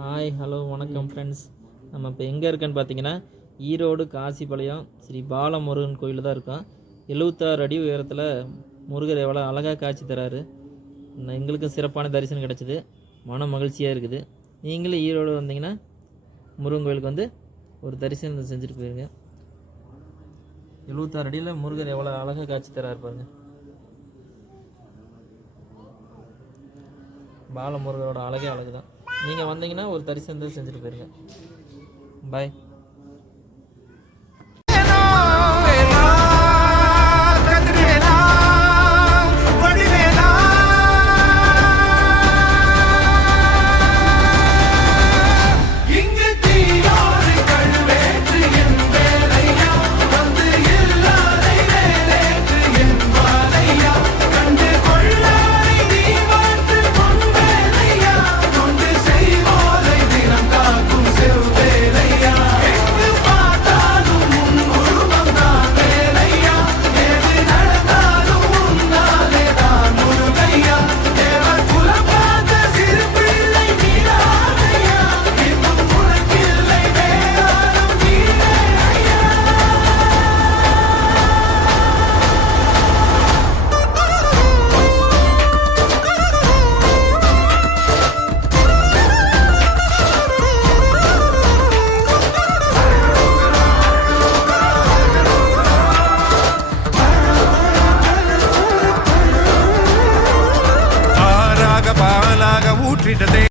Hi hello வணக்கம் friends நம்ம இப்போ எங்கே இருக்கேன்னு பார்த்தீங்கன்னா ஈரோடு காசிபாளையம் ஸ்ரீ பாலமுருகன் கோயில் தான் இருக்கோம். எழுபத்தாறு அடி உயரத்தில் முருகர் எவ்வளோ அழகாக காட்சி தராரு. எங்களுக்கும் சிறப்பான தரிசனம் கிடச்சிது. மன மகிழ்ச்சியாக இருக்குது. நீங்களும் ஈரோடு வந்தீங்கன்னா முருகன் கோயிலுக்கு வந்து ஒரு தரிசனம் செஞ்சுட்டு போயிருங்க. எழுபத்தாறு அடியில் முருகர் எவ்வளோ அழகாக காட்சி தராரு பாருங்க. பாலமுருகரோட அழகே அழகு தான் நீங்கள் வந்தீங்கன்னா ஒரு தரிசனத்தை செஞ்சுட்டு போயிருங்க. பாய் மேலாக ஊற்றிட்டதே.